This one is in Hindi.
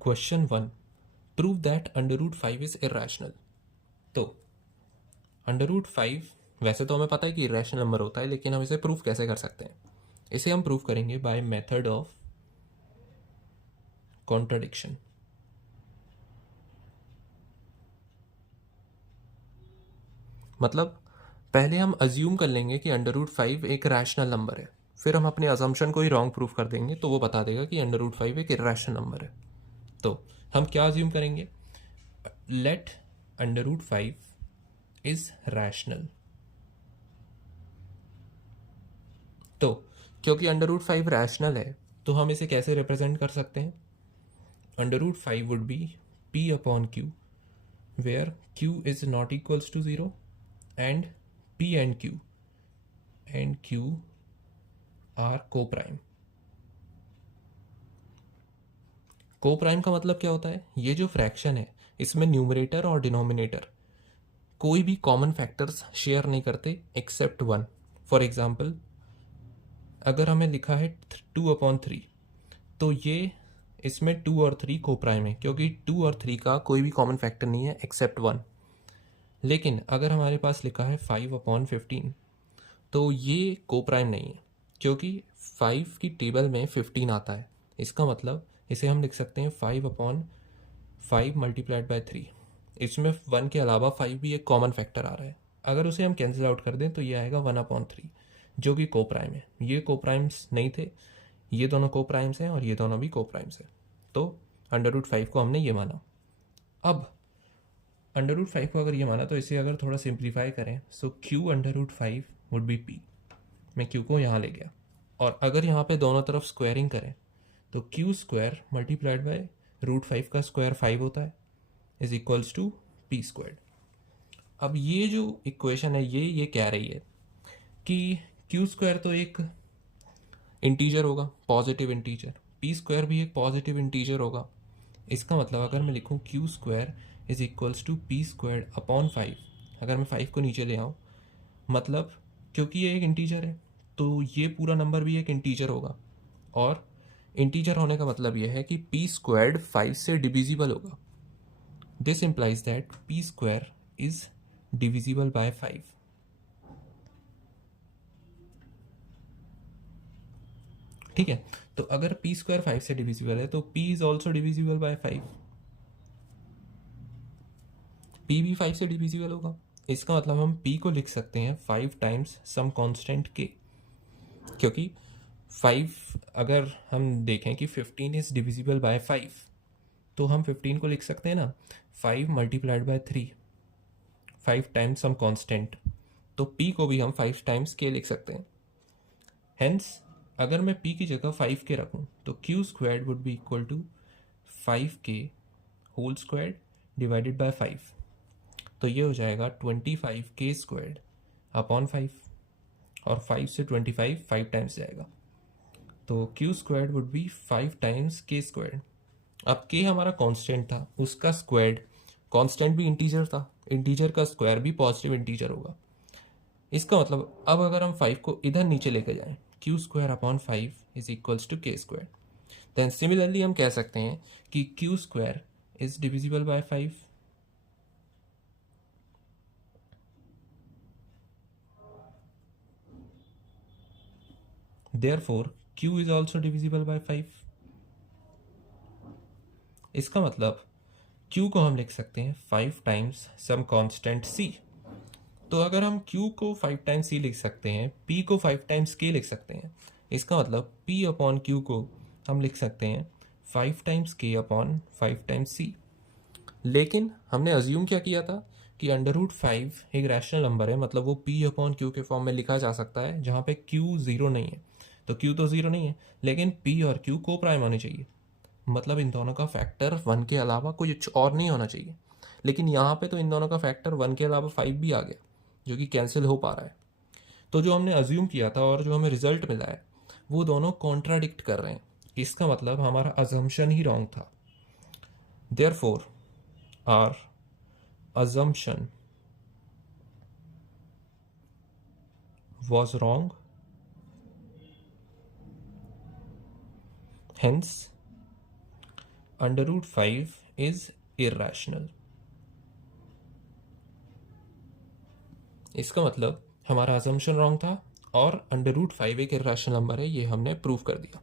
Question 1, prove that under root 5 is irrational. तो अंडर रूट 5 वैसे तो हमें पता है कि इरेशनल नंबर होता है, लेकिन हम इसे प्रूफ कैसे कर सकते हैं? इसे हम प्रूफ करेंगे बाय मेथड ऑफ कॉन्ट्रडिक्शन। मतलब पहले हम अज्यूम कर लेंगे कि अंडर रूट 5 एक रैशनल नंबर है, फिर हम अपने अजम्पशन को ही रॉन्ग प्रूफ कर देंगे, तो वो बता देगा कि अंडर रूट 5 एक इरेशनल नंबर है। तो हम क्या अज्यूम करेंगे? Let under root 5 is rational. तो क्योंकि अंडर रूट 5 रैशनल है, तो हम इसे कैसे रिप्रेजेंट कर सकते हैं? Under root 5 would be p upon q, where q is not equals to 0 and p and q are coprime. Coprime का मतलब क्या होता है? ये जो फ्रैक्शन है, इसमें न्यूमरेटर और डिनोमिनेटर कोई भी कॉमन फैक्टर्स शेयर नहीं करते एक्सेप्ट वन। फॉर एग्जाम्पल, अगर हमें लिखा है 2/3, तो ये इसमें 2 और 3 को प्राइम है, क्योंकि 2 और 3 का कोई भी कॉमन फैक्टर नहीं है एक्सेप्ट वन। लेकिन अगर हमारे पास लिखा है 5/15, तो ये को प्राइम नहीं है, क्योंकि 5 की टेबल में 15 आता है। इसका मतलब इसे हम लिख सकते हैं 5/5 मल्टीप्लाइड बाय 3। इसमें 1 के अलावा 5 भी एक कॉमन फैक्टर आ रहा है। अगर उसे हम कैंसिल आउट कर दें तो ये आएगा 1/3, जो कि को प्राइम है। ये को प्राइम्स नहीं थे, ये दोनों को प्राइम्स हैं और ये दोनों भी को प्राइम्स हैं। तो अंडर रूट 5 को हमने ये माना। अब अंडर रूट 5 को अगर ये माना, तो इसे अगर थोड़ा सिंप्लीफाई करें, so Q under root 5 would be P. मैं क्यू को यहाँ ले गया, और अगर यहाँ पे दोनों तरफ स्क्वायरिंग करें, तो q square multiplied by root 5 का स्क्वायर 5 होता है, is equals to p squared. अब ये जो इक्वेशन है, ये कह रही है कि क्यू स्क्वायर तो एक इंटीजर होगा, पॉजिटिव इंटीजर, पी स्क्वायर भी एक पॉजिटिव इंटीजर होगा। इसका मतलब अगर मैं लिखूँ q square is equals to p squared upon 5, अगर मैं 5 को नीचे ले आऊँ, मतलब क्योंकि ये एक इंटीजर है, तो ये पूरा नंबर भी एक इंटीजर होगा। और इंटीजर होने का मतलब यह है कि पी स्क्वायर्ड 5 से डिविजिबल होगा। This implies that P square is divisible by 5। ठीक है, तो अगर पी स्क्वायर 5 से डिविजिबल है, तो P is also divisible by 5। P भी 5 से डिविजिबल होगा। इसका मतलब हम पी को लिख सकते हैं 5 टाइम्स सम कांस्टेंट के, क्योंकि 5, अगर हम देखें कि 15 इज डिविजिबल बाय 5, तो हम 15 को लिख सकते हैं ना 5 multiplied by 3, 5 times some constant. तो पी को भी हम 5 टाइम्स के लिख सकते हैं। हेंस अगर मैं p की जगह 5 के रखूं, तो q squared would be equal to 5k whole squared divided by 5। तो ये हो जाएगा 25k स्क्वायर्ड अपॉन 5, और 5 से 25 5 टाइम्स जाएगा, तो q squared would B 5 times k squared. अब k हमारा कांस्टेंट था, उसका स्क्वायर्ड, कांस्टेंट भी इंटीजर था, इंटीजर का स्क्वायर भी पॉजिटिव इंटीजर होगा। इसका मतलब अब अगर हम 5 को इधर नीचे लेकर जाएं, q square upon 5 is equals to k square. Then similarly हम कह सकते हैं कि q square is divisible by 5। Therefore q is also divisible by 5। इसका मतलब क्यू को हम लिख सकते हैं 5 टाइम्स सम कांस्टेंट सी। तो अगर हम q को 5 टाइम्स c लिख सकते हैं, p को 5 टाइम्स k लिख सकते हैं, इसका मतलब p अपॉन q को हम लिख सकते हैं 5 times k upon 5 times c। लेकिन हमने अज्यूम क्या किया था कि अंडर रूट 5 एक रैशनल नंबर है, मतलब वो p अपॉन q के फॉर्म में लिखा जा सकता है, जहाँ पे q ज़ीरो नहीं है। तो q तो ज़ीरो नहीं है, लेकिन p और q को प्राइम होने चाहिए, मतलब इन दोनों का फैक्टर 1 के अलावा कुछ और नहीं होना चाहिए। लेकिन यहाँ पे तो इन दोनों का फैक्टर 1 के अलावा 5 भी आ गया, जो कि कैंसिल हो पा रहा है। तो जो हमने अज्यूम किया था और जो हमें रिजल्ट मिला है, वो दोनों कॉन्ट्राडिक्ट कर रहे हैं। इसका मतलब हमारा अजम्पशन ही रॉन्ग था। Therefore our assumption was wrong, hence under root 5 is irrational. इसका मतलब हमारा अजम्पशन रॉन्ग था और अंडर रूट 5 एक इर्रेशनल नंबर है, ये हमने प्रूव कर दिया।